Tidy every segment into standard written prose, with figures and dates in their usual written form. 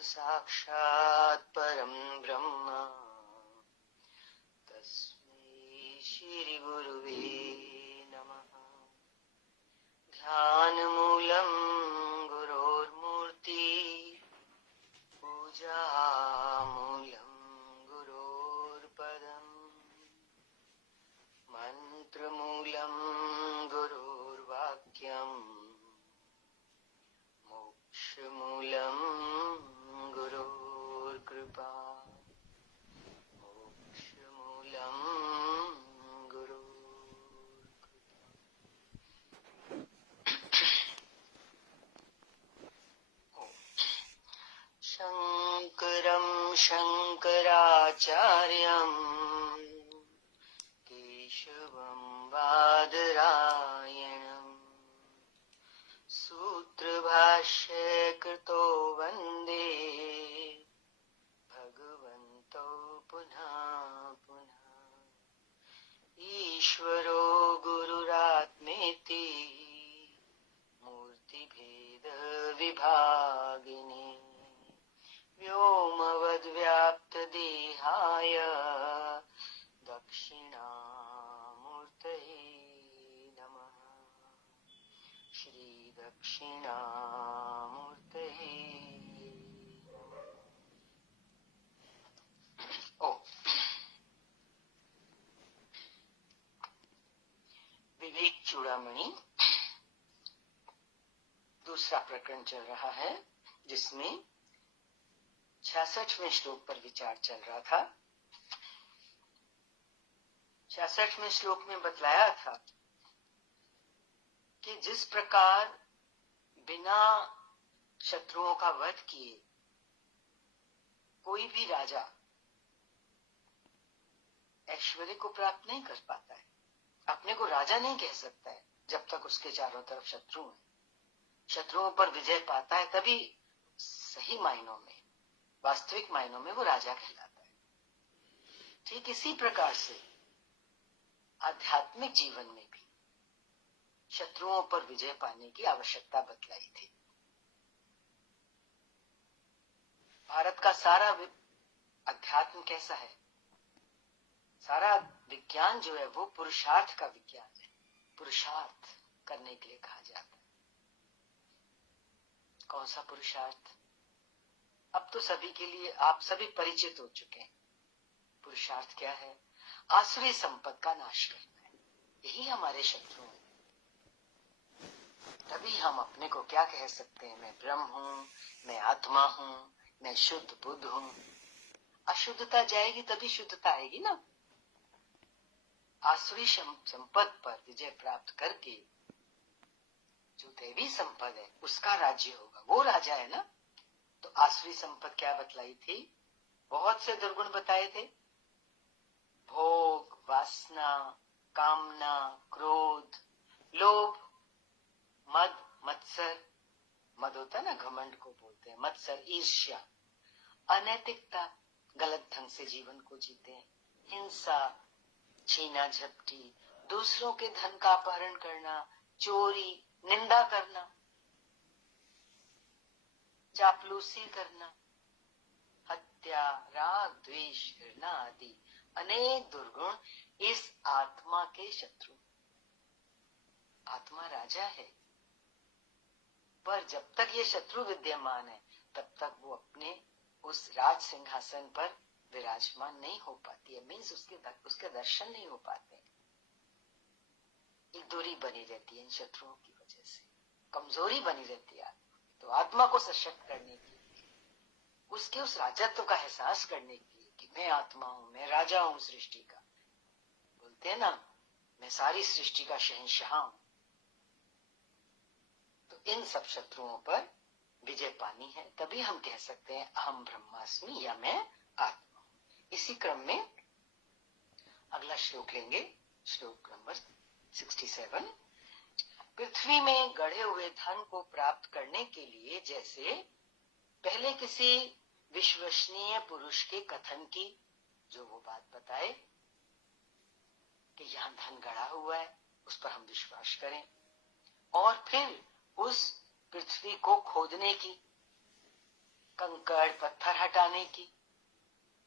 साक्षात् परं ब्रह्म तस्मै श्री गुरुवे नमः। ध्यानमूलं गुरोर्मूर्ति पूजामूलं गुरोर्पदम् मन्त्रमूलं गुरोर्वाक्यम् मोक्षमूलं गुरोर्कृपा मोक्षमूलं गुरोर्कृपा। शङ्करं शङ्कराचार्यं केशवं बादरायणम् सूत्रभाष्यकृतो वन्दे भगवन्तो पुनः पुनः। ईश्वरो गुरुरात्मेति मूर्तिभेदविभागिने व्योमवद्व्याप्तदेहाय दक्षिणामूर्तये नमः। श्री दक्षिणामूर्तये नमः। विवेक चूड़ामणि दूसरा प्रकरण चल रहा है, जिसमें 66वें श्लोक पर विचार चल रहा था। 66वें श्लोक में बतलाया था कि जिस प्रकार बिना शत्रुओं का वध किए कोई भी राजा ऐश्वर्य को प्राप्त नहीं कर पाता है, अपने को राजा नहीं कह सकता है जब तक उसके चारों तरफ शत्रु हैं। शत्रुओं पर विजय पाता है तभी सही मायनों में, वास्तविक मायनों में वो राजा कहलाता है। ठीक इसी प्रकार से आध्यात्मिक जीवन में भी शत्रुओं पर विजय पाने की आवश्यकता बतलाई थी। भारत का सारा अध्यात्म कैसा है? सारा विज्ञान जो है वो पुरुषार्थ का विज्ञान है। पुरुषार्थ करने के लिए कहा जाता है। कौन सा पुरुषार्थ? अब तो सभी के लिए आप सभी परिचित हो चुके हैं। पुरुषार्थ क्या है? आसुरी संपत्ति का नाश करना है। यही हमारे शत्रु हैं। तभी हम अपने को क्या कह सकते हैं? मैं ब्रह्म हूं, मैं आत्मा हूं, मैं शुद्ध बुद्ध हूं। अशुद्धता जाएगी तभी शुद्धता आएगी ना। आसुरी संपत्ति पर विजय प्राप्त करके जो दैवी संपद है उसका राज्य होगा, वो राजा है ना। तो आसुरी संपत्ति क्या बतलाई थी? बहुत से दुर्गुण बताए थे। भोग, वासना, कामना, क्रोध, लोभ, मद, मत्सर। मद होता है ना, घमंड को बोलते हैं। मत्सर ईर्ष्या, अनैतिकता, गलत ढंग से जीवन को जीते हैं। हिंसा, छीना झपटी, दूसरों के धन का अपहरण करना, चोरी, निंदा करना, चापलूसी करना, हत्या, राग, द्वेष, घृणा आदि अनेक दुर्गुण इस आत्मा के शत्रु। आत्मा राजा है, पर जब तक ये शत्रु विद्यमान है तब तक वो अपने उस राज सिंहासन पर विराजमान नहीं हो पाती है। मीन्स उसके दर्शन नहीं हो पाते। एक दूरी बनी रहती है इन शत्रुओं की वजह से, कमजोरी बनी रहती है। तो आत्मा को सशक्त करने के लिए, उसके उस राजत्व का एहसास करने के लिए कि मैं आत्मा हूं, मैं राजा हूं सृष्टि का। बोलते हैं ना, मैं सारी सृष्टि का शहंशाह हूं। तो इन सब शत्रुओं पर विजय पानी है, तभी हम कह सकते हैं अहम ब्रह्मास्मि, या मैं आत्मा हूं। इसी क्रम में अगला श्लोक लेंगे, श्लोक नंबर 67। पृथ्वी में गढ़े हुए धन को प्राप्त करने के लिए जैसे पहले किसी विश्वसनीय पुरुष के कथन की जो वो बात बताए कि यहां धन गड़ा हुआ है, उस पर हम विश्वास करें, और फिर उस पृथ्वी को खोदने की, कंकड़ पत्थर हटाने की।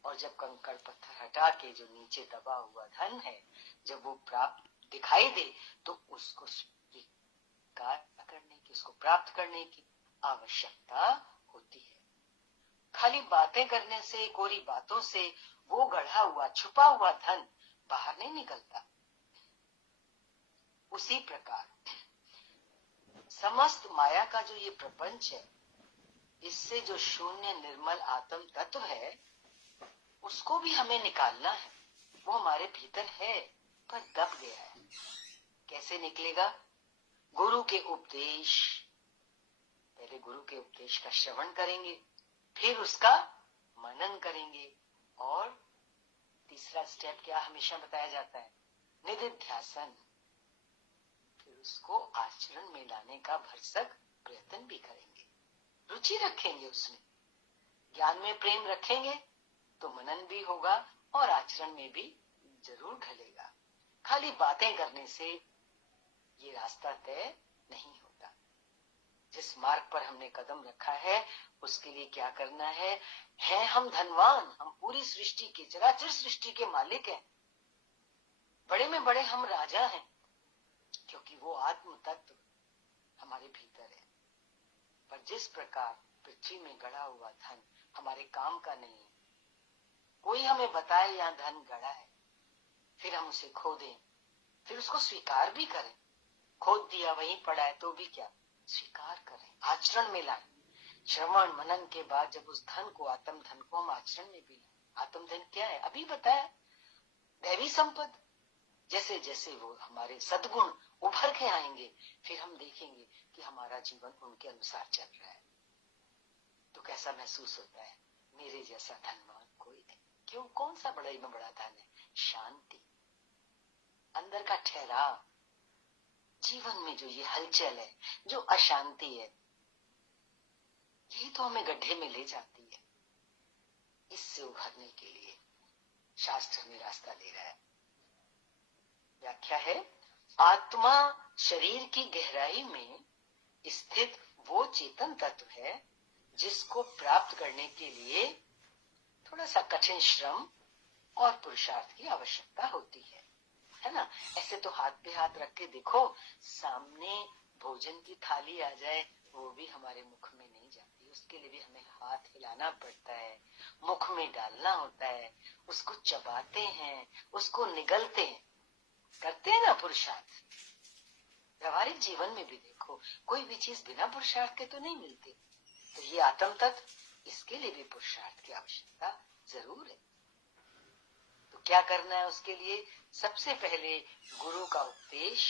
और जब कंकड़ पत्थर हटा के जो नीचे दबा हुआ धन है, जब वो प्राप्त दिखाई दे, तो उसको स्वीकार करने की, उसको प्राप्त करने की आवश्यकता होती है। खाली बातें करने से, कोरी बातों से वो गढ़ा हुआ छुपा हुआ धन बाहर नहीं निकलता। उसी प्रकार समस्त माया का जो ये प्रपंच है, इससे जो शून्य निर्मल आत्म तत्व है, उसको भी हमें निकालना है। वो हमारे भीतर है पर दब गया है। कैसे निकलेगा? गुरु के उपदेश, पहले गुरु के उपदेश का श्रवण करेंगे, फिर उसका मनन करेंगे, और तीसरा स्टेप क्या हमेशा बताया जाता है? निधिध्यासन। फिर उसको आचरण में लाने का भरसक प्रयत्न भी करेंगे, रुचि रखेंगे उसमें, ज्ञान में प्रेम रखेंगे तो मनन भी होगा और आचरण में भी जरूर ढलेगा। खाली बातें करने से ये रास्ता तय नहीं होता। जिस मार्ग पर हमने कदम रखा है, उसके लिए क्या करना है? हम धनवान, हम पूरी सृष्टि के, चराचर सृष्टि के मालिक हैं। बड़े में बड़े हम राजा हैं, क्योंकि वो आत्म तत्व हमारे भीतर है। पर जिस प्रकार पृथ्वी में गड़ा हुआ धन हमारे काम का नहीं है, कोई हमें बताए यहाँ धन गड़ा है, फिर हम उसे खो दें, फिर उसको स्वीकार भी करें। खोद दिया, वहीं पड़ा है, तो भी क्या? स्वीकार करें, आचरण में लाएं। श्रवण मनन के बाद जब उस धन को, आत्म धन को हम आचरण में भी लाएं। आत्म धन क्या है? अभी बताया, दैवी संपद। जैसे जैसे वो हमारे सद्गुण उभर के आएंगे, फिर हम देखेंगे कि हमारा जीवन उनके अनुसार चल रहा है। तो कैसा महसूस होता है? मेरे जैसा धनवान कोई नहीं। क्यों? कौन सा बड़ा में बड़ा धन है? शांति, अंदर का ठहराव। जीवन में जो ये हलचल है, जो अशांति है, यही तो हमें गड्ढे में ले जाती है। इससे उभरने के लिए शास्त्र में रास्ता दे रहा है। व्याख्या है, आत्मा शरीर की गहराई में स्थित वो चेतन तत्व है जिसको प्राप्त करने के लिए थोड़ा सा कठिन श्रम और पुरुषार्थ की आवश्यकता होती है ना? ऐसे तो हाथ पे हाथ रख के देखो, सामने भोजन की थाली आ जाए, वो भी हमारे मुख में नहीं जाती। उसके लिए भी हमें हाथ हिलाना पड़ता है, मुख में डालना होता है, उसको चबाते हैं, उसको निगलते हैं, करते हैं ना पुरुषार्थ। व्यवहारिक जीवन में भी देखो, कोई भी चीज बिना पुरुषार्थ के तो नहीं मिलती। तो ये आत्म तत्व, इसके लिए भी पुरुषार्थ की आवश्यकता जरूर है। तो क्या करना है उसके लिए? सबसे पहले गुरु का उपदेश,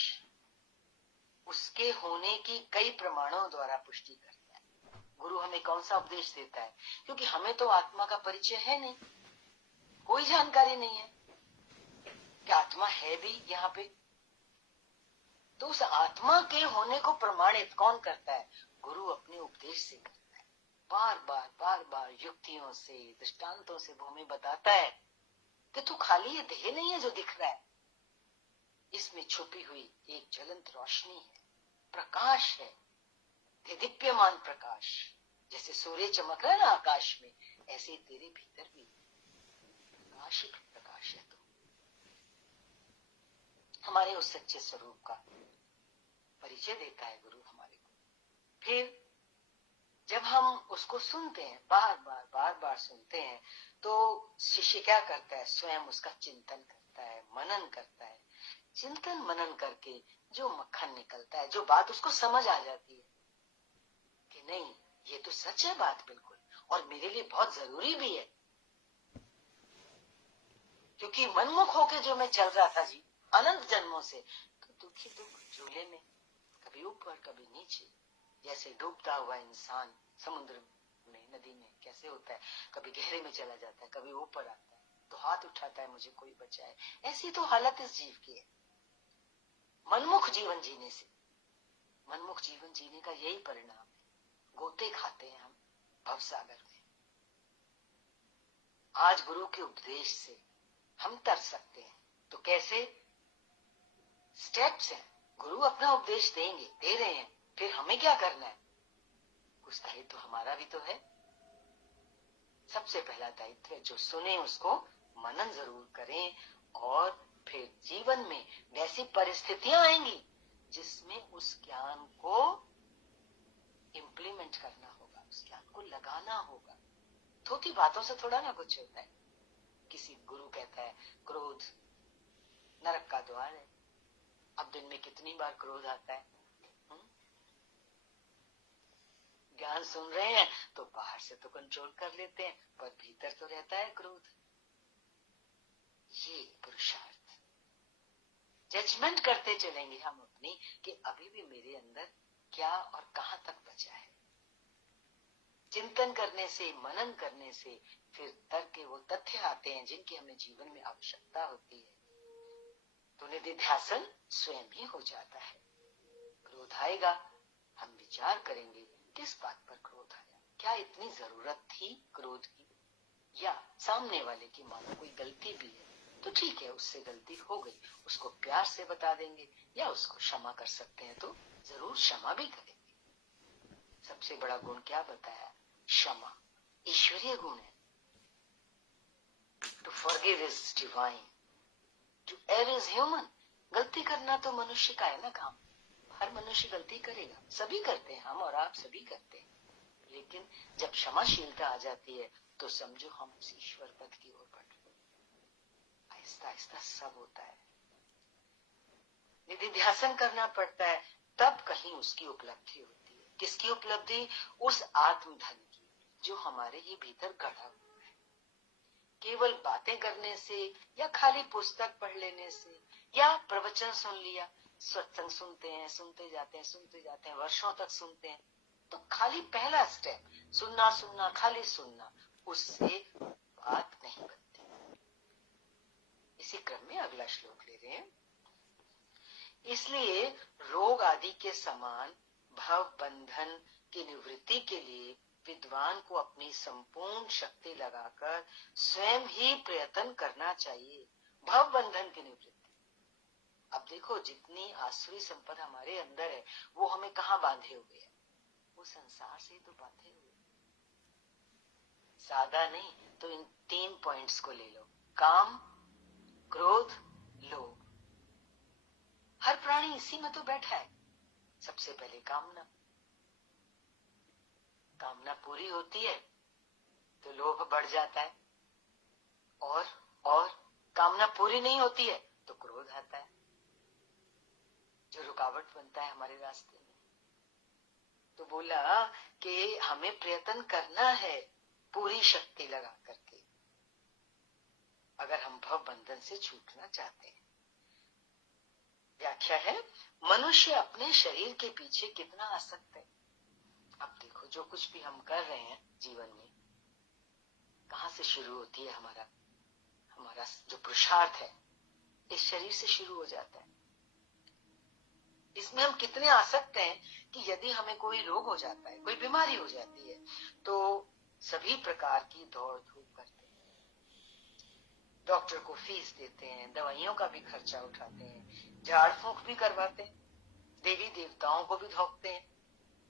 उसके होने की कई प्रमाणों द्वारा पुष्टि करता है। गुरु हमें कौन सा उपदेश देता है? क्योंकि हमें तो आत्मा का परिचय है नहीं, कोई जानकारी नहीं है कि आत्मा है भी यहाँ पे। तो उस आत्मा के होने को प्रमाणित कौन करता है? गुरु अपने उपदेश से करता है। बार बार युक्तियों से, दृष्टांतों से वो हमें बताता है कि तू खाली ये देह नहीं है जो दिख रहा है, इसमें छुपी हुई एक ज्वलंत रोशनी है, प्रकाश है, दीप्यमान प्रकाश। जैसे सूर्य चमक रहा है ना आकाश में, ऐसे तेरे भीतर भी प्रकाश ही प्रकाश है। तो हमारे उस सच्चे स्वरूप का परिचय देता है गुरु हमारे को। फिर जब हम उसको सुनते हैं, बार बार सुनते हैं, तो शिष्य क्या करता है? स्वयं उसका चिंतन करता है, मनन करता है। चिंतन मनन करके जो मक्खन निकलता है, जो बात उसको समझ आ जाती है कि नहीं, ये तो सच है बात बिल्कुल, और मेरे लिए बहुत जरूरी भी है। क्योंकि मनमुख होके जो मैं चल रहा था जी अनंत जन्मों से, तो दुखी दुख झूले में, कभी ऊपर कभी नीचे, जैसे डूबता हुआ इंसान समुद्र में, नदी में कैसे होता है, कभी गहरे में चला जाता है, कभी ऊपर आता है, तो हाथ उठाता है मुझे कोई बचाए। ऐसी तो हालत इस जीव की है, मनमुख जीवन जीने से। मनमुख जीवन जीने का यही परिणाम है, गोते खाते हैं हम भवसागर में। आज गुरु के उपदेश से हम तर सकते हैं। तो कैसे? स्टेप्स हैं। गुरु अपना उपदेश दे रहे हैं, फिर हमें क्या करना है? कुछ दायित्व तो हमारा भी तो है। सबसे पहला दायित्व है जो सुने उसको मनन जरूर करें, और फिर जीवन में वैसी परिस्थितियां आएंगी जिसमें उस ज्ञान को इम्प्लीमेंट करना होगा, उस ज्ञान को लगाना होगा। थोड़ी बातों से थोड़ा ना कुछ होता है। किसी गुरु कहता है क्रोध नरक का द्वार है। अब दिन में कितनी बार क्रोध आता है? ज्ञान सुन रहे हैं तो बाहर से तो कंट्रोल कर लेते हैं, पर भीतर तो रहता है क्रोध। ये पुरुषार्थ। जजमेंट करते चलेंगे हम अपनी कि अभी भी मेरे अंदर क्या और कहां तक बचा है। चिंतन करने से, मनन करने से फिर तर्क के वो तथ्य आते हैं जिनकी हमें जीवन में आवश्यकता होती है। तो निधिध्यासन स्वयं ही हो जाता है। क्रोध आएगा, हम विचार करेंगे किस बात पर क्रोध आया, क्या इतनी जरूरत थी क्रोध की, या सामने वाले की मानो कोई गलती भी है तो ठीक है, उससे गलती हो गई, उसको प्यार से बता देंगे, या उसको क्षमा कर सकते हैं तो जरूर क्षमा भी करेंगे। सबसे बड़ा गुण क्या बताया? क्षमा। ईश्वरीय गुण है। To forgive is divine, to err is human. गलती करना तो मनुष्य का है ना काम। हर मनुष्य गलती करेगा, सभी करते हैं, हम और आप सभी करते हैं। लेकिन जब क्षमाशीलता आ जाती है तो समझो हम उस ईश्वर पद की ओर बढ़ रहे हैं। आहिस्ता आहिस्ता सब होता है। निधिध्यासन करना पड़ता है, तब कहीं उसकी उपलब्धि होती है। किसकी उपलब्धि? उस आत्मधन की जो हमारे ही भीतर गढ़ा हुआ है। केवल बातें करने से, या खाली पुस्तक पढ़ लेने से, या प्रवचन सुन लिया, सत्संग सुनते हैं, सुनते जाते हैं, वर्षों तक सुनते हैं, तो खाली पहला स्टेप सुनना सुनना, खाली सुनना, उससे बात नहीं बनती। इसी क्रम में अगला श्लोक ले रहे हैं। इसलिए रोग आदि के समान भव बंधन की निवृत्ति के लिए विद्वान को अपनी संपूर्ण शक्ति लगाकर स्वयं ही प्रयत्न करना चाहिए। भव बंधन की निवृत्ति। अब देखो, जितनी आसुरी संपदा हमारे अंदर है वो हमें कहाँ बांधे हुए है? वो संसार से तो बांधे हुए। सादा नहीं तो इन 3 पॉइंट्स को ले लो, काम, क्रोध, लोभ। हर प्राणी इसी में तो बैठा है। सबसे पहले कामना। कामना पूरी होती है तो लोभ बढ़ जाता है, और कामना पूरी नहीं होती है तो क्रोध आता है, जो रुकावट बनता है हमारे रास्ते में। तो बोला कि हमें प्रयत्न करना है पूरी शक्ति लगा करके, अगर हम भव बंधन से छूटना चाहते हैं। व्याख्या है, मनुष्य अपने शरीर के पीछे कितना आसक्त है। अब देखो, जो कुछ भी हम कर रहे हैं जीवन में, कहां से शुरू होती है? हमारा जो पुरुषार्थ है इस शरीर से शुरू हो जाता है। इसमें हम कितने आसक्त हैं कि यदि हमें कोई रोग हो जाता है, कोई बीमारी हो जाती है, तो सभी प्रकार की दौड़ धूप करते हैं, डॉक्टर को फीस देते हैं, दवाइयों का भी खर्चा उठाते हैं, झाड़ फूंक भी करवाते हैं, देवी देवताओं को भी धोखते हैं,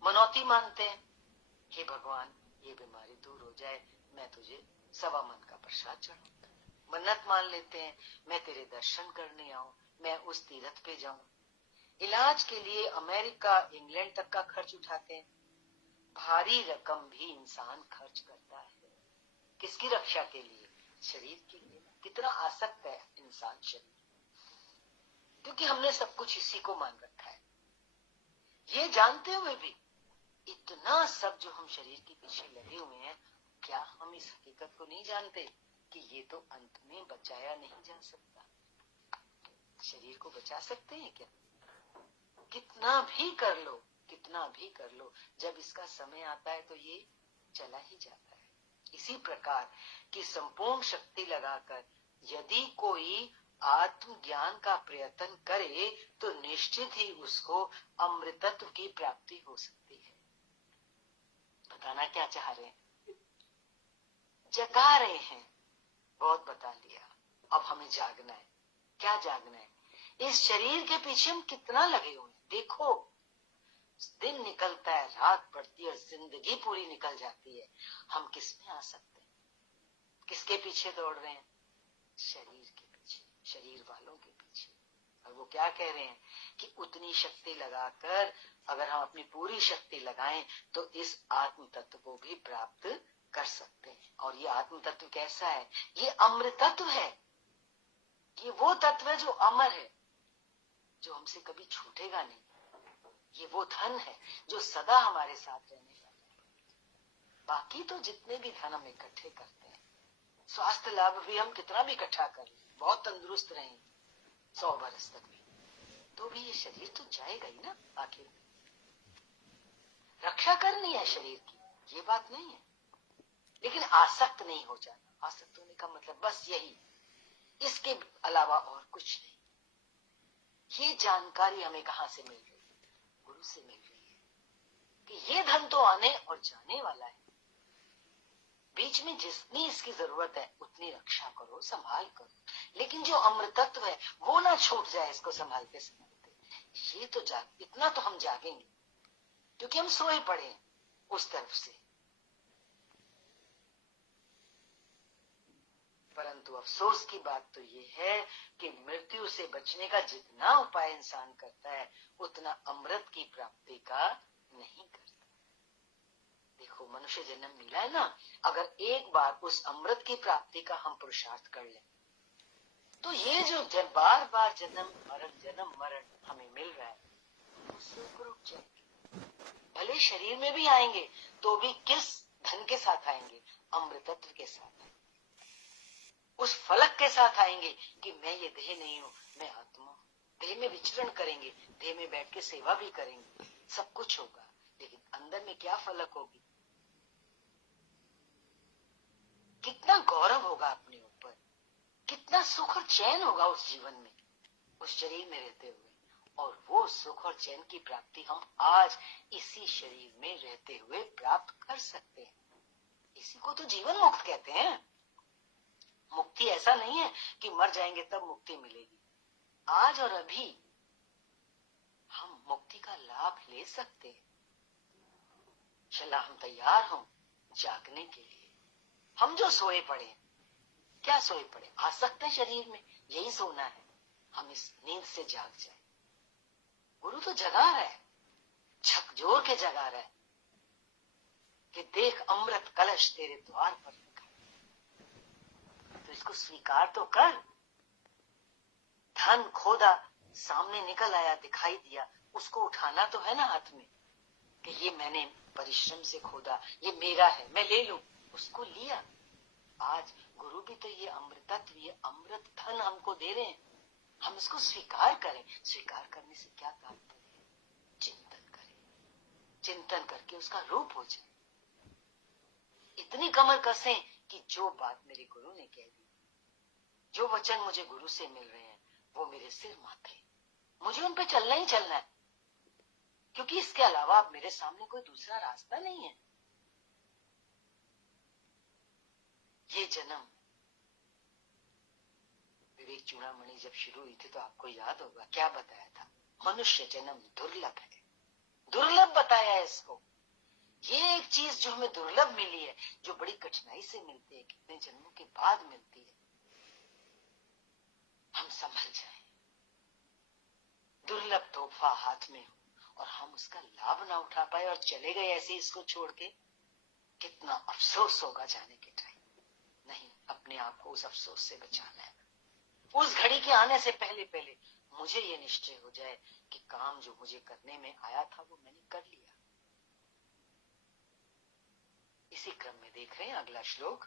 मनौती मानते हैं, हे भगवान ये बीमारी दूर हो जाए, मैं तुझे 1.25 मन का प्रसाद चढ़ाऊं। मन्नत मान लेते हैं, मैं तेरे दर्शन करने आऊं, मैं उस तीर्थ पे जाऊं। इलाज के लिए अमेरिका, इंग्लैंड तक का खर्च उठाते हैं। भारी रकम भी इंसान खर्च करता है। किसकी रक्षा के लिए? शरीर के लिए। कितना आसक्त है इंसान शरीर, क्योंकि हमने सब कुछ इसी को मान रखा है। ये जानते हुए भी इतना सब जो हम शरीर के पीछे लगे हुए हैं, क्या हम इस हकीकत को नहीं जानते कि ये तो अंत में बचाया नहीं जा सकता? शरीर को बचा सकते हैं क्या? कितना भी कर लो, जब इसका समय आता है तो ये चला ही जाता है। इसी प्रकार की संपूर्ण शक्ति लगाकर यदि कोई आत्मज्ञान का प्रयत्न करे तो निश्चित ही उसको अमृतत्व की प्राप्ति हो सकती है। बताना क्या चाह रहे हैं? जगा रहे हैं, बहुत बता लिया, अब हमें जागना है। क्या जागना है? इस शरीर के पीछे हम कितना लगे हुए हैं। देखो, दिन निकलता है, रात पड़ती है, जिंदगी पूरी निकल जाती है, हम किस में आ सकते हैं? किसके पीछे दौड़ रहे हैं? शरीर के पीछे, शरीर वालों के पीछे। और वो क्या कह रहे हैं कि उतनी शक्ति लगाकर अगर हम अपनी पूरी शक्ति लगाएं तो इस आत्म तत्व को भी प्राप्त कर सकते हैं। और ये आत्म तत्व कैसा है? ये अमृत तत्व है। ये वो तत्व है जो अमर है, जो हमसे कभी छूटेगा नहीं। ये वो धन है जो सदा हमारे साथ रहने वाला है। बाकी तो जितने भी धन हम इकट्ठे करते हैं, स्वास्थ्य लाभ भी हम कितना भी इकट्ठा कर लें, बहुत तंदुरुस्त रहें 100 बरस तक भी, तो भी ये शरीर तो जाएगा ही ना। आखिर रक्षा करनी है शरीर की, ये बात नहीं है, लेकिन आसक्त नहीं हो जाना। आसक्त होने का मतलब बस यही, इसके अलावा और कुछ नहीं। ये जानकारी हमें कहां से मिल रही है? गुरु से मिल रही है कि ये धन तो आने और जाने वाला है। बीच में जितनी इसकी जरूरत है उतनी रक्षा करो, संभाल करो, लेकिन जो अमृतत्व है वो ना छूट जाए इसको संभालते संभालते। ये तो इतना तो हम जागेंगे, क्योंकि हम सोए पड़े हैं उस तरफ से। परंतु अफसोस की बात तो ये है कि मृत्यु से बचने का जितना उपाय इंसान करता है उतना अमृत की प्राप्ति का नहीं करता। देखो, मनुष्य जन्म मिला है ना, अगर एक बार उस अमृत की प्राप्ति का हम पुरुषार्थ कर लें तो ये जो बार बार जन्म मरण हमें मिल रहा है वो सुख रुक जाएंगे। भले शरीर में भी आएंगे तो भी किस धन के साथ आएंगे? अमृतत्व के साथ आएंगे, उस फलक के साथ आएंगे कि मैं ये देह नहीं हूं, मैं आत्मा हूं। देह में विचरण करेंगे, देह में बैठ के सेवा भी करेंगे, सब कुछ होगा, लेकिन अंदर में क्या फलक होगी? कितना गौरव होगा अपने ऊपर, कितना सुख और चैन होगा उस जीवन में, उस शरीर में रहते हुए। और वो सुख और चैन की प्राप्ति हम आज इसी शरीर में रहते हुए प्राप्त कर सकते हैं। इसी को तो जीवन मुक्त कहते हैं। मुक्ति ऐसा नहीं है कि मर जाएंगे तब मुक्ति मिलेगी। आज और अभी हम मुक्ति का लाभ ले सकते हैं। चला हम तैयार हों जागने के लिए। हम जो सोए पड़े, क्या सोए पड़े? आ सकते हैं शरीर में, यही सोना है। हम इस नींद से जाग जाए। गुरु तो जगा रहा है, झकझोर के जगा रहा है कि देख अमृत कलश तेरे द्वार पर रखा है, तो इसको स्वीकार तो कर। धन खोदा सामने निकल आया, दिखाई दिया, उसको उठाना तो है ना हाथ में कि ये मैंने परिश्रम से खोदा, ये मेरा है, मैं ले लूं। उसको लिया। आज गुरु भी तो ये अमृतत्व, ये अमृत धन हमको दे रहे हैं, हम इसको स्वीकार करें। स्वीकार करने से क्या तात्पर्य है? चिंतन करें, चिंतन करके उसका रूप हो जाए। इतनी कमर कसें कि जो बात मेरे गुरु ने कह दी, जो वचन मुझे गुरु से मिल रहे हैं, वो मेरे सिर माथे, मुझे उन पे चलना ही चलना है, क्योंकि इसके अलावा अब मेरे सामने कोई दूसरा रास्ता नहीं है। ये जन्म, विवेक चूड़ामणि जब शुरू हुई थी तो आपको याद होगा क्या बताया था? मनुष्य जन्म दुर्लभ है, दुर्लभ बताया है इसको। ये एक चीज जो हमें दुर्लभ मिली है, जो बड़ी कठिनाई से मिलती है, कितने जन्मों के बाद मिलती है। हम संभल जाएं, दुर्लभ तोहफा हाथ में हो और हम उसका लाभ ना उठा पाए और चले गए ऐसे इसको छोड़ के, कितना अफसोस होगा जाने के टाइम। नहीं, अपने आप को उस अफसोस से बचाना है। उस घड़ी के आने से पहले पहले मुझे ये निश्चय हो जाए कि काम जो मुझे करने में आया था वो मैंने कर लिया। इसी क्रम में देख रहे हैं अगला श्लोक।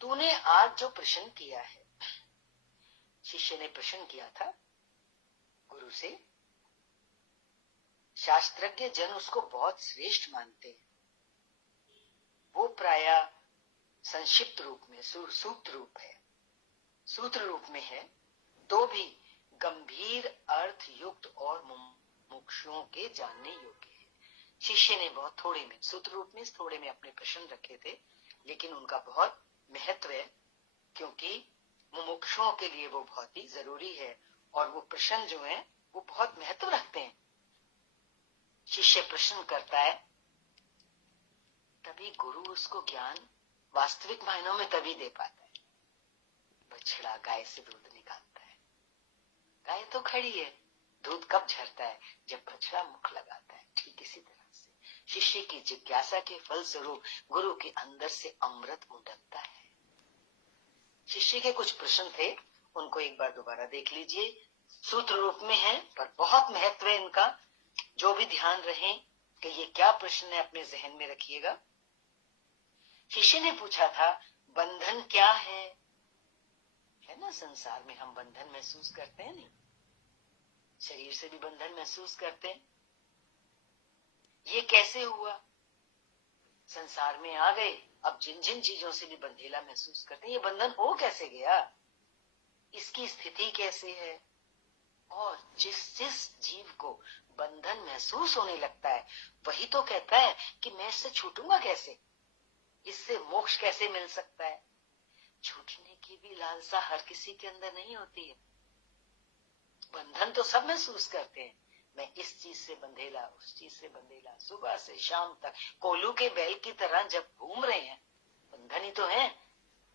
तूने आज जो प्रश्न किया है, शिष्य ने प्रश्न किया था गुरु से। शास्त्रज्ञ जन उसको बहुत श्रेष्ठ मानते हैं। वो प्रायः संक्षिप्त रूप में, सूत्र रूप है, सूत्र रूप में है, तो भी गंभीर अर्थ युक्त और मुमुक्षुओं के जानने योग्य है। शिष्य ने बहुत थोड़े में, सूत्र रूप में थोड़े में अपने प्रश्न रखे थे, लेकिन उनका बहुत महत्व है, क्योंकि मुमुक्षुओं के लिए वो बहुत ही जरूरी है और वो प्रश्न जो है वो बहुत महत्व रखते हैं। शिष्य प्रश्न करता है, तभी गुरु उसको ज्ञान वास्तविक मायनों में तभी दे पाता है। बछड़ा गाय से दूध निकालता है, गाय तो खड़ी है, दूध कब झरता है? जब बछड़ा मुख लगाता है। ठीक इसी तरह से शिष्य की जिज्ञासा के फलस्वरूप गुरु के अंदर से अमृत उड़कता है। शिष्य के कुछ प्रश्न थे, उनको एक बार दोबारा देख लीजिए। सूत्र रूप में है पर बहुत महत्व है इनका, जो भी ध्यान रहे कि ये क्या प्रश्न है अपने जहन में रखिएगा। शिष्य ने पूछा था, बंधन क्या है ना? संसार में हम बंधन महसूस करते हैं, नहीं? शरीर से भी बंधन महसूस करते हैं। ये कैसे हुआ? संसार में आ गए, अब जिन जिन चीजों से भी बंधेला महसूस करते हैं, ये बंधन हो कैसे गया? इसकी स्थिति कैसे है? और जिस जिस जीव को बंधन महसूस होने लगता है, वही तो कहता है कि मैं इससे छूटूंगा कैसे, इससे मोक्ष कैसे मिल सकता है। छूटने की भी लालसा हर किसी के अंदर नहीं होती है। बंधन तो सब महसूस करते हैं, मैं इस चीज से बंधेला, उस चीज से बंधेला, सुबह से शाम तक कोल्हू के बैल की तरह जब घूम रहे हैं, बंधन ही तो है।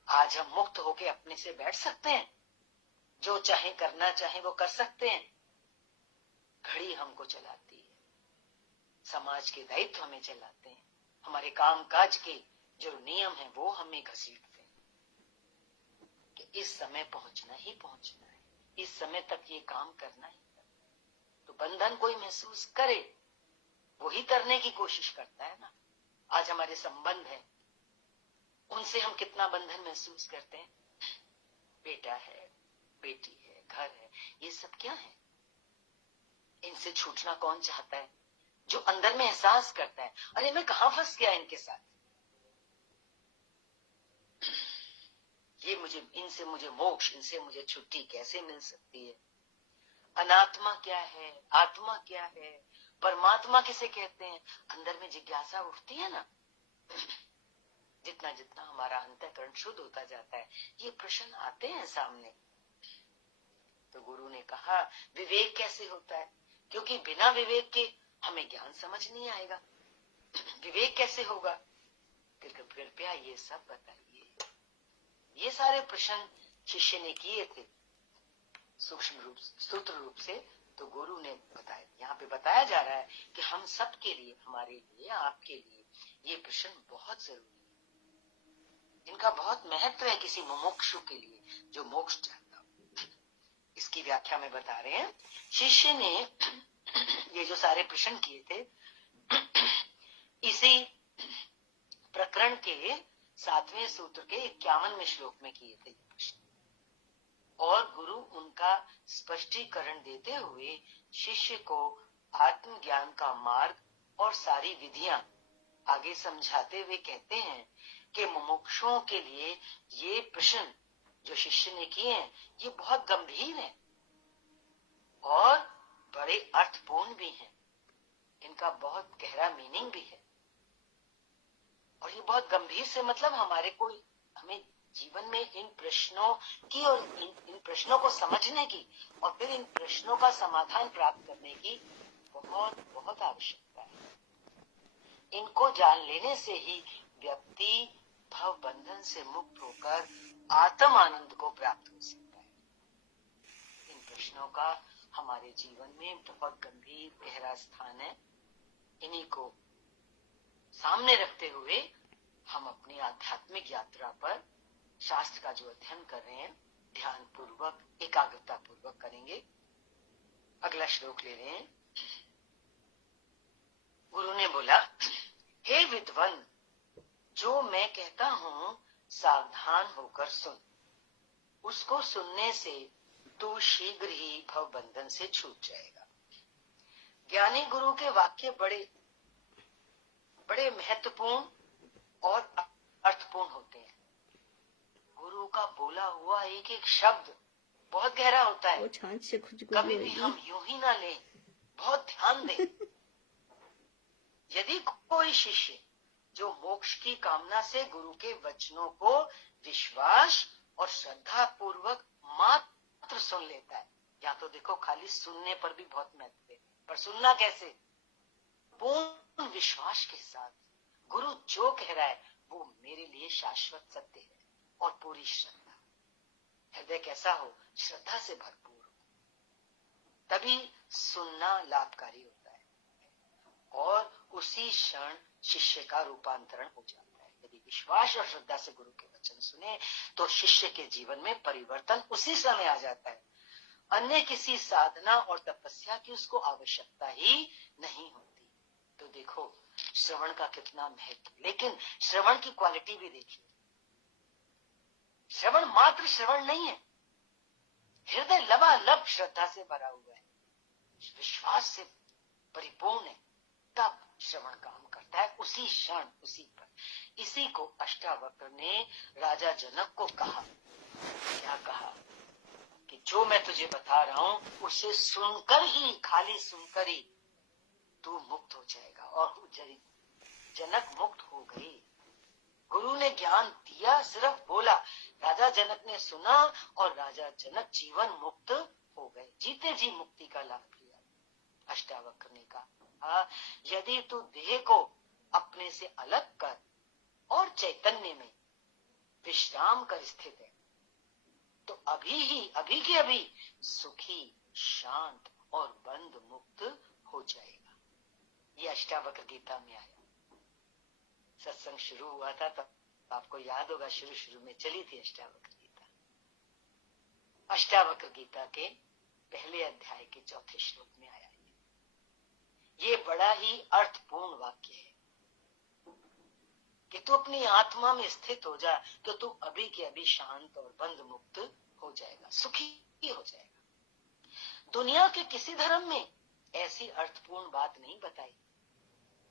आज हम मुक्त होके अपने से बैठ सकते हैं, जो चाहे करना चाहे वो कर सकते हैं। घड़ी हमको चलाती है, समाज के दायित्व हमें चलाते हैं, हमारे काम काज के जो नियम है वो हमें घसीटते हैं कि इस समय पहुंचना ही पहुंचना है, इस समय तक ये काम करना ही करना है। तो बंधन कोई महसूस करे, वही करने की कोशिश करता है ना। आज हमारे संबंध है, उनसे हम कितना बंधन महसूस करते हैं। बेटा है, बेटी है, घर है, ये सब क्या है? इनसे छूटना कौन चाहता है? जो अंदर में एहसास करता है, अरे मैं कहां फंस गया इनके साथ, ये मुझे, इनसे मुझे मोक्ष, इनसे मुझे छुट्टी कैसे मिल सकती है? अनात्मा क्या है, आत्मा क्या है, परमात्मा किसे कहते हैं? अंदर में जिज्ञासा उठती है ना। जितना जितना हमारा अंतःकरण शुद्ध होता जाता है, ये प्रश्न आते हैं सामने। तो गुरु ने कहा, विवेक कैसे होता है? क्योंकि बिना विवेक के हमें ज्ञान समझ नहीं आएगा। विवेक कैसे होगा? कृपया ये सब बताइए। ये सारे प्रश्न शिष्य ने किए थे सूक्ष्म रूप, सूत्र रूप से। तो गुरु ने बताया, यहाँ पे बताया जा रहा है कि हम सब के लिए, हमारे लिए, आपके लिए ये प्रश्न बहुत जरूरी है। इनका बहुत महत्व है किसी मुमुक्षु के लिए जो मोक्ष चाहता हो। इसकी व्याख्या में बता रहे हैं, शिष्य ने ये जो सारे प्रश्न किए थे, इसी प्रकरण के 7वें सूत्र के 51वें श्लोक में किए थे प्रश्न। और गुरु उनका स्पष्टीकरण देते हुए शिष्य को आत्मज्ञान का मार्ग और सारी विधियां आगे समझाते हुए कहते हैं कि मुमुक्षुओं के लिए ये प्रश्न जो शिष्य ने किए हैं, ये बहुत गंभीर हैं और बड़े अर्थपूर्ण भी हैं। इनका बहुत गहरा मीनिंग भी है। और ये बहुत गंभीर से मतलब हमें जीवन में इन प्रश्नों की और इन प्रश्नों को समझने की और फिर इन प्रश्नों का समाधान प्राप्त करने की बहुत बहुत आवश्यकता है। इनको जान लेने से ही व्यक्ति भव बंधन से मुक्त होकर आत्म आनंद को प्राप्त हो सकता है। इन प्रश्नों का हमारे जीवन में बहुत गंभीर गहरा स्थान है। इन्हीं को सामने रखते हुए हम अपनी आध्यात्मिक यात्रा पर शास्त्र का जो अध्ययन कर रहे हैं, ध्यान पूर्वक, एकाग्रता पूर्वक करेंगे। अगला श्लोक ले रहे हैं। गुरु ने बोला, हे विद्वान, जो मैं कहता हूं सावधान होकर सुन। उसको सुनने से तू शीघ्र ही भव बंधन से छूट जाएगा। ज्ञानी गुरु के वाक्य बड़े बड़े महत्वपूर्ण और अर्थपूर्ण होते हैं। गुरु का बोला हुआ एक एक शब्द बहुत गहरा होता है। कभी भी हम यूं ही ना लें, बहुत ध्यान दें। यदि कोई शिष्य जो मोक्ष की कामना से गुरु के वचनों को विश्वास और श्रद्धा पूर्वक मात्र सुन लेता है, या तो देखो खाली सुनने पर भी बहुत महत्व है, पर सुनना कैसे? पूर्ण विश्वास के साथ गुरु जो कह रहा है वो मेरे लिए शाश्वत सत्य है। और पूरी श्रद्धा, हृदय कैसा हो? श्रद्धा से भरपूर हो, तभी सुनना लाभकारी होता है और उसी क्षण शिष्य का रूपांतरण हो जाता है। यदि विश्वास और श्रद्धा से गुरु के वचन सुने तो शिष्य के जीवन में परिवर्तन उसी समय आ जाता है। अन्य किसी साधना और तपस्या की उसको आवश्यकता ही नहीं होती। तो देखो श्रवण का कितना महत्व, लेकिन श्रवण की क्वालिटी भी देखिए। श्रवण मात्र श्रवण नहीं है, हृदय लबालब श्रद्धा से भरा हुआ है, विश्वास से परिपूर्ण है, तब श्रवण काम करता है उसी क्षण, उसी पर। इसी को अष्टावक्र ने राजा जनक को कहा। क्या कहा? कि जो मैं तुझे बता रहा हूं उसे सुनकर ही, खाली सुनकर ही तू मुक्त हो जाएगा। और जनक मुक्त हो गए। गुरु ने ज्ञान दिया, सिर्फ बोला, राजा जनक ने सुना और राजा जनक जीवन मुक्त हो गए, जीते जी मुक्ति का लाभ लिया। अष्टावक्र ने कहा, यदि तू देह को अपने से अलग कर और चैतन्य में विश्राम कर स्थित है तो अभी के अभी सुखी, शांत और बंध मुक्त हो जाएगा। ये अष्टावक्र गीता में आया। सत्संग शुरू हुआ था तब आपको याद होगा, शुरू में चली थी अष्टावक्र गीता। अष्टावक्र गीता के पहले अध्याय के चौथे श्लोक में आया ये बड़ा ही अर्थपूर्ण वाक्य है कि तू अपनी आत्मा में स्थित हो जा तो तू अभी के अभी शांत और बंध मुक्त हो जाएगा, सुखी हो जाएगा। दुनिया के किसी धर्म में ऐसी अर्थपूर्ण बात नहीं बताई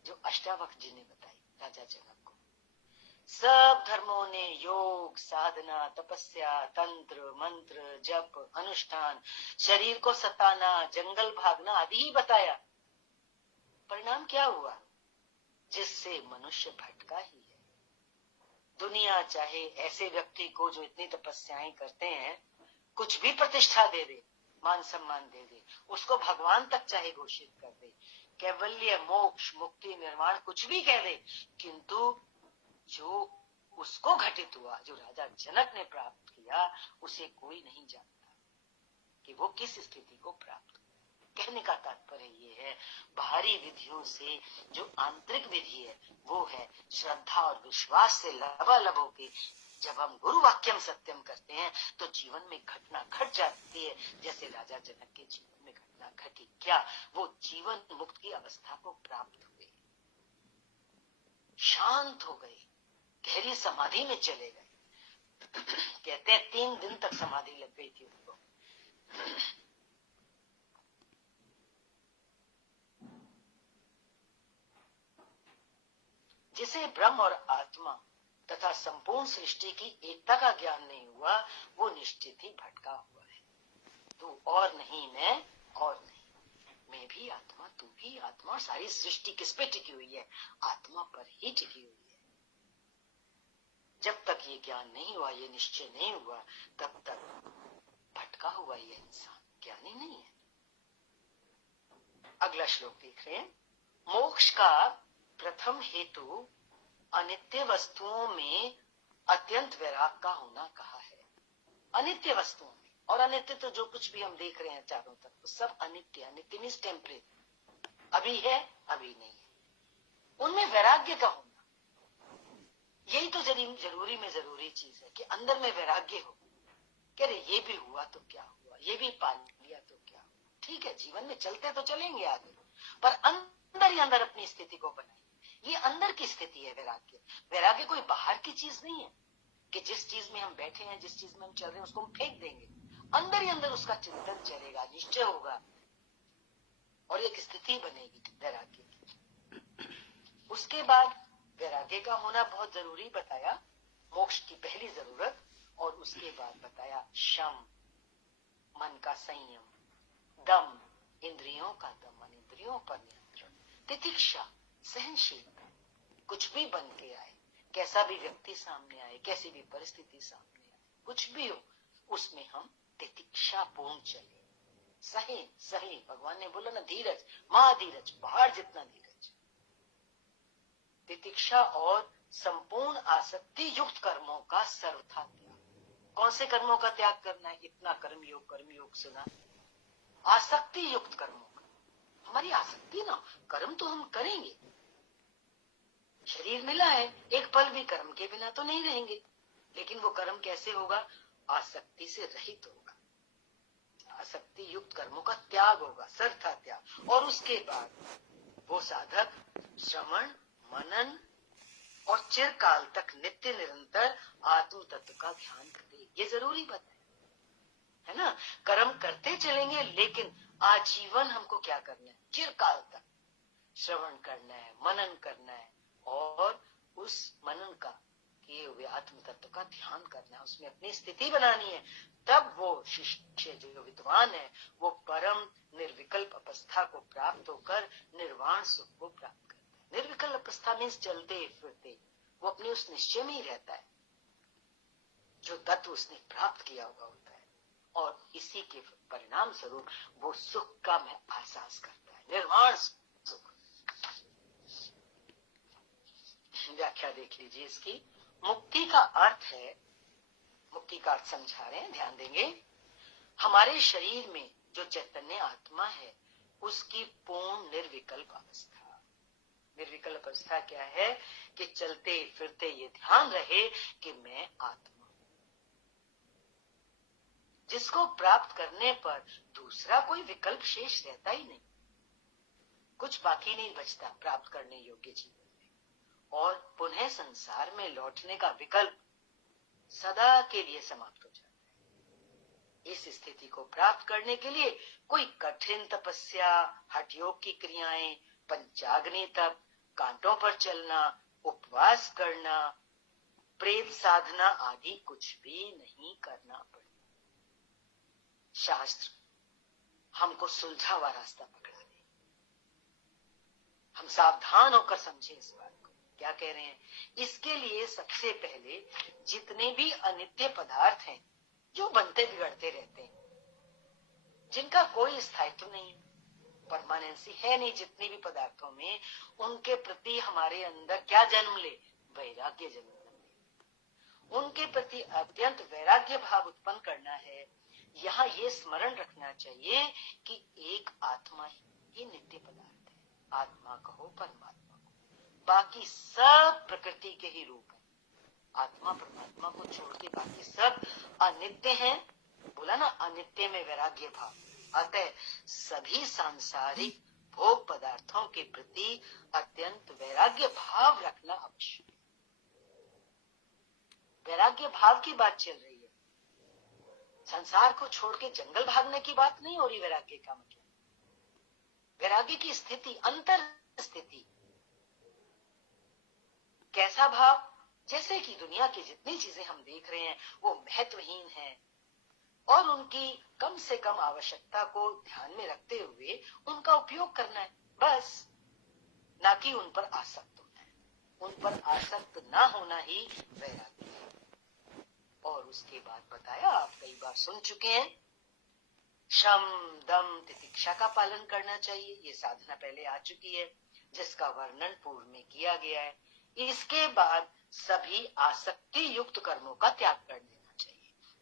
जो अष्टावक्र जी ने बताई राजा जनक को। सब धर्मों ने योग, साधना, तपस्या, तंत्र, मंत्र, जप, अनुष्ठान, शरीर को सताना, जंगल भागना आदि ही बताया। परिणाम क्या हुआ? जिससे मनुष्य भटका ही है। दुनिया चाहे ऐसे व्यक्ति को जो इतनी तपस्याएं करते हैं कुछ भी प्रतिष्ठा दे दे, मान सम्मान दे दे, उसको भगवान तक चाहे घोषित कर दे, कैवल्य, मोक्ष, मुक्ति, निर्वाण कुछ भी कह दे, किंतु जो उसको घटित हुआ, जो राजा जनक ने प्राप्त किया, उसे कोई नहीं जानता कि वो किस स्थिति को प्राप्त। कहने का तात्पर्य ये है, बाहरी विधियों से जो आंतरिक विधि है वो है श्रद्धा और विश्वास से लबालब होके जब हम गुरु वाक्यम सत्यम करते हैं तो जीवन में घटना घट जाती है। जैसे राजा जनक के जीवन में घटना घटी, क्या वो जीवन मुक्त की अवस्था को प्राप्त हुए, शांत हो गए, गहरी समाधि में चले गए। कहते हैं 3 दिन तक समाधि लग गई थी उनको। जिसे ब्रह्म और आत्मा तथा संपूर्ण सृष्टि की एकता का ज्ञान नहीं हुआ वो निश्चित ही भटका हुआ है। तू और नहीं, मैं और नहीं, मैं भी आत्मा, तू भी आत्मा, और सारी सृष्टि किस पे टिकी हुई है? आत्मा पर ही टिकी हुई है। जब तक ये ज्ञान नहीं हुआ, ये निश्चय नहीं हुआ, तब तक भटका हुआ ये इंसान ज्ञानी नहीं है। अगला श्लोक देख रहे हैं। मोक्ष का प्रथम हेतु अनित्य वस्तुओं में अत्यंत वैराग का होना कहा है। अनित्य वस्तुओं में, और अनित्य तो जो कुछ भी हम देख रहे हैं चारों तरफ सब अनित्य। अनित्य मीन्स टेम्परेरी, अभी है अभी नहीं है, उनमें वैराग्य का होना, यही तो जरूरी में जरूरी चीज है कि अंदर में वैराग्य हो। कह रहे ये भी हुआ तो क्या हुआ, ये भी पा लिया तो क्या हुआ, ठीक है, जीवन में चलते तो चलेंगे आगे, पर अंदर ही अंदर अपनी स्थिति को बनाइए। ये अंदर की स्थिति है वैराग्य। वैराग्य कोई बाहर की चीज नहीं है कि जिस चीज में हम बैठे हैं, जिस चीज में हम चल रहे हैं उसको हम फेंक देंगे। अंदर ही अंदर उसका चिंतन चलेगा, निश्चय होगा और एक स्थिति बनेगी वैराग्य की। उसके बाद वैराग्य का होना बहुत जरूरी बताया, मोक्ष की पहली जरूरत, और उसके बाद बताया शम, मन का संयम, दम, इंद्रियों का दमन, इंद्रियों पर नियंत्रण, तितिक्षा, सहनशीलता। कुछ भी बन के आए, कैसा भी व्यक्ति सामने आए, कैसी भी परिस्थिति सामने आए, कुछ भी हो, उसमें हम तितिक्षा पूर्ण चले, सही। भगवान ने बोला ना, धीरज, महाधीरज, पहाड़ जितना धीरज। तितिक्षा और संपूर्ण आसक्ति युक्त कर्मों का सर्वथा त्याग। कौन से कर्मों का त्याग करना है? इतना कर्मयोग सुना, आसक्ति युक्त कर्मों का। हमारी आसक्ति ना, कर्म तो हम करेंगे, शरीर मिला है, एक पल भी कर्म के बिना तो नहीं रहेंगे, लेकिन वो कर्म कैसे होगा? आसक्ति से रहित होगा, आसक्ति युक्त कर्मों का त्याग होगा, सर्वथा त्याग। और उसके बाद वो साधक श्रवण, मनन और चिरकाल तक नित्य निरंतर आत्म तत्व का ध्यान करे। ये जरूरी बात है ना। कर्म करते चलेंगे, लेकिन आजीवन हमको क्या करना है? चिरकाल तक श्रवण करना है, मनन करना है, और उस मनन का किए हुए आत्म तत्व का ध्यान करना है, उसमें अपनी स्थिति बनानी है। तब वो शिष्य जो विद्वान है, वो परम निर्विकल्प अवस्था को प्राप्त होकर निर्वाण सुख को प्राप्त करता है। निर्विकल्प अवस्था मीन्स चलते फिरते, वो अपने उस निश्चय में ही रहता है जो तत्व उसने प्राप्त किया हुआ होता है, और इसी के परिणाम स्वरूप वो सुख का एहसास करता है, निर्वाण सुख। व्याख्या देख लीजिए इसकी। मुक्ति का अर्थ है, मुक्ति का अर्थ समझा रहे हैं, ध्यान देंगे। हमारे शरीर में जो चैतन्य आत्मा है, उसकी पूर्ण निर्विकल्प अवस्था। निर्विकल्प अवस्था क्या है? कि चलते फिरते ये ध्यान रहे कि मैं आत्मा, जिसको प्राप्त करने पर दूसरा कोई विकल्प शेष रहता ही नहीं, कुछ बाकी नहीं बचता प्राप्त करने योग्य जीवन में, और पुनः संसार में लौटने का विकल्प सदा के लिए समाप्त हो जाता है। इस स्थिति को प्राप्त करने के लिए कोई कठिन तपस्या, हठ योग की क्रियाएं, पंचाग्नि तप, कांटों पर चलना, उपवास करना, प्रेत साधना आदि कुछ भी नहीं करना पड़े। शास्त्र हमको सुलझा हुआ रास्ता पकड़ा दे, हम सावधान होकर समझे इस बात को। क्या कह रहे हैं? इसके लिए सबसे पहले जितने भी अनित्य पदार्थ हैं, जो बनते बिगड़ते रहते हैं, जिनका कोई स्थायित्व नहीं, परमानेंसी है नहीं जितने भी पदार्थों में, उनके प्रति हमारे अंदर क्या जन्म ले? वैराग्य जन्म ले। उनके प्रति अत्यंत वैराग्य भाव उत्पन्न करना है। यहाँ ये स्मरण रखना चाहिए कि एक आत्मा ही नित्य पदार्थ है। आत्मा कहो, परमात्मा को, बाकी सब प्रकृति के ही रूप है। आत्मा परमात्मा को छोड़ के बाकी सब अनित्य हैं। बोला ना, अनित्य में वैराग्य भाव। अतः सभी सांसारिक भोग पदार्थों के प्रति अत्यंत वैराग्य भाव रखना आवश्यक है। वैराग्य भाव की बात चल रही है, संसार को छोड़ के जंगल भागने की बात नहीं हो रही। वैराग्य का मतलब वैराग्य की स्थिति, अंतर स्थिति। कैसा भाव? जैसे कि दुनिया की जितनी चीजें हम देख रहे हैं वो महत्वहीन हैं, और उनकी कम से कम आवश्यकता को ध्यान में रखते हुए उनका उपयोग करना है, बस, ना कि उन पर आसक्त होना है। उन पर आसक्त ना होना ही वैराग्य है। और उसके बाद बताया, आप कई बार सुन चुके हैं, शम दम तितिक्षा का पालन करना चाहिए। ये साधना पहले आ चुकी है, जिसका वर्णन पूर्व में किया गया है। इसके बाद सभी आसक्ति युक्त कर्मों का त्याग कर देना चाहिए।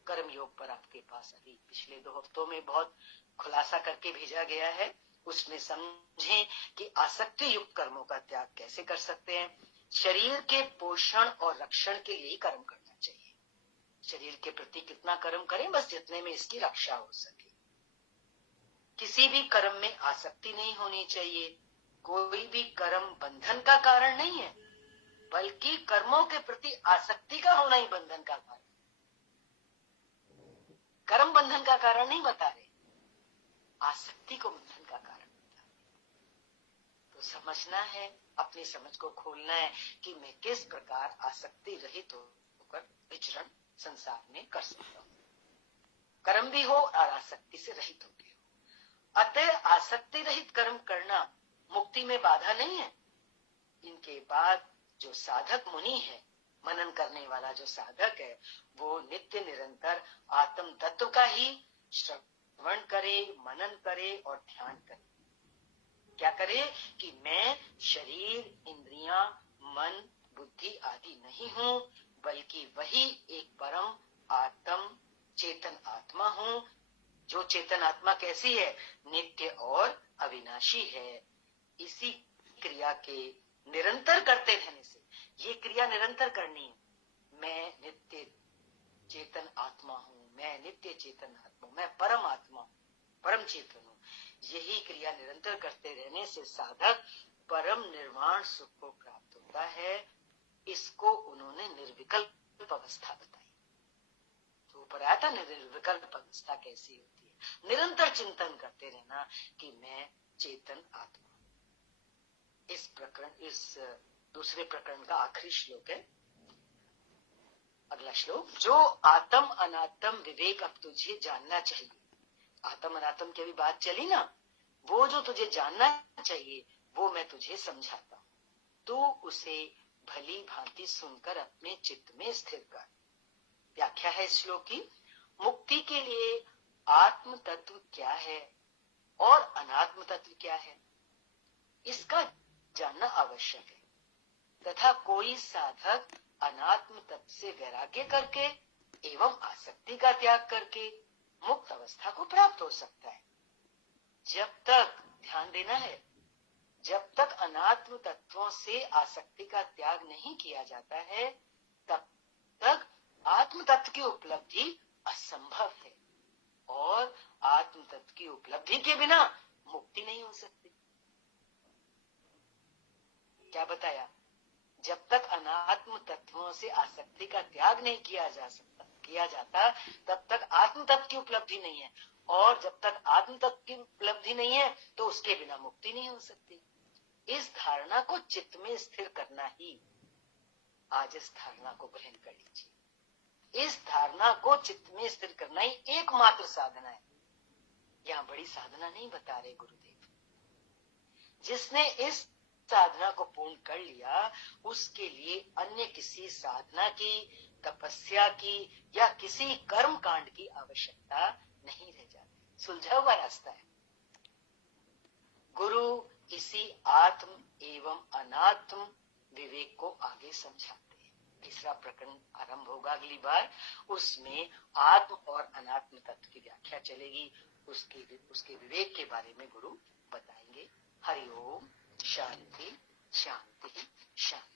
कर्म योग पर आपके पास अभी पिछले 2 हफ्तों में बहुत खुलासा करके भेजा गया है, उसमें समझें कि आसक्ति युक्त कर्मों का त्याग कैसे कर सकते हैं। शरीर के पोषण और रक्षण के लिए कर्म करना चाहिए। शरीर के प्रति कितना कर्म करें? बस जितने में इसकी रक्षा हो सके। किसी भी कर्म में आसक्ति नहीं होनी चाहिए। कोई भी कर्म बंधन का कारण नहीं है, बल्कि कर्मों के प्रति आसक्ति का होना ही बंधन का कारण। कर्म बंधन का कारण नहीं बता रहे, आसक्ति को बंधन का कारण बता रहे। तो समझना है, अपनी समझ को खोलना है कि मैं किस प्रकार आसक्ति रहित होकर विचरण संसार में कर सकता हूं, कर्म भी हो और आसक्ति से रहित होकर हो। अतः आसक्ति रहित कर्म करना मुक्ति में बाधा नहीं है। इनके बाद जो साधक मुनि है, मनन करने वाला जो साधक है, वो नित्य निरंतर आत्म तत्व का ही श्रवण करे, मनन करे और ध्यान करे। क्या करे? कि मैं शरीर, इंद्रियां, मन, बुद्धि आदि नहीं हूँ, बल्कि वही एक परम आत्म चेतन आत्मा हूँ। जो चेतन आत्मा कैसी है? नित्य और अविनाशी है। इसी क्रिया के निरंतर करते रहने से, ये क्रिया निरंतर करनी है। मैं नित्य चेतन आत्मा हूँ, मैं नित्य चेतन आत्मा हूँ, मैं परम आत्मा हूँ, परम चेतन हूँ। यही क्रिया निरंतर करते रहने से साधक परम निर्वाण सुख को प्राप्त होता है। इसको उन्होंने निर्विकल्प अवस्था बताई। तो ऊपर आया था निर्विकल्प अवस्था कैसी होती है? निरंतर चिंतन करते रहना कि मैं चेतन आत्मा। इस प्रकरण, इस दूसरे प्रकरण का आखिरी श्लोक है, अगला श्लोक। जो आत्म अनात्म विवेक अब तुझे जानना चाहिए। आत्म अनात्म की अभी बात चली ना, वो जो तुझे जानना चाहिए वो मैं तुझे समझाता हूँ। तू उसे भली भांति सुनकर अपने चित्त में स्थिर कर। व्याख्या है इस श्लोक की। मुक्ति के लिए आत्म तत्व क्या है और अनात्म तत्व क्या है, इसका जानना आवश्यक है, तथा कोई साधक अनात्म तत्व से वैराग्य करके एवं आसक्ति का त्याग करके मुक्त अवस्था को प्राप्त हो सकता है। जब तक, ध्यान देना है, जब तक अनात्म तत्वों से आसक्ति का त्याग नहीं किया जाता है, तब तक आत्म तत्व की उपलब्धि असंभव है। और आत्म तत्व की उपलब्धि के बिना मुक्ति नहीं हो सकती। क्या बताया? जब तक अनात्म तत्वों से आसक्ति का त्याग नहीं किया जाता, तब तक आत्म तत्व की उपलब्धि नहीं है। और जब तक आत्म तत्व की उपलब्धि नहीं है तो उसके बिना मुक्ति नहीं हो सकती। इस धारणा को चित्त में स्थिर करना ही, आज इस धारणा को ग्रहण कर लीजिए। इस धारणा को चित्त में स्थिर करना ही एकमात्र साधना है। यहाँ बड़ी साधना नहीं बता रहे गुरुदेव। जिसने इस साधना को पूर्ण कर लिया, उसके लिए अन्य किसी साधना की, तपस्या की या किसी कर्म कांड की आवश्यकता नहीं रह जाती। सुलझा हुआ रास्ता है। गुरु इसी आत्म एवं अनात्म विवेक को आगे समझाते हैं। तीसरा प्रकरण आरंभ होगा अगली बार, उसमें आत्म और अनात्म तत्व की व्याख्या चलेगी। उसके विवेक के बारे में गुरु बताएंगे। हरि ओम। शांति शांति शांति।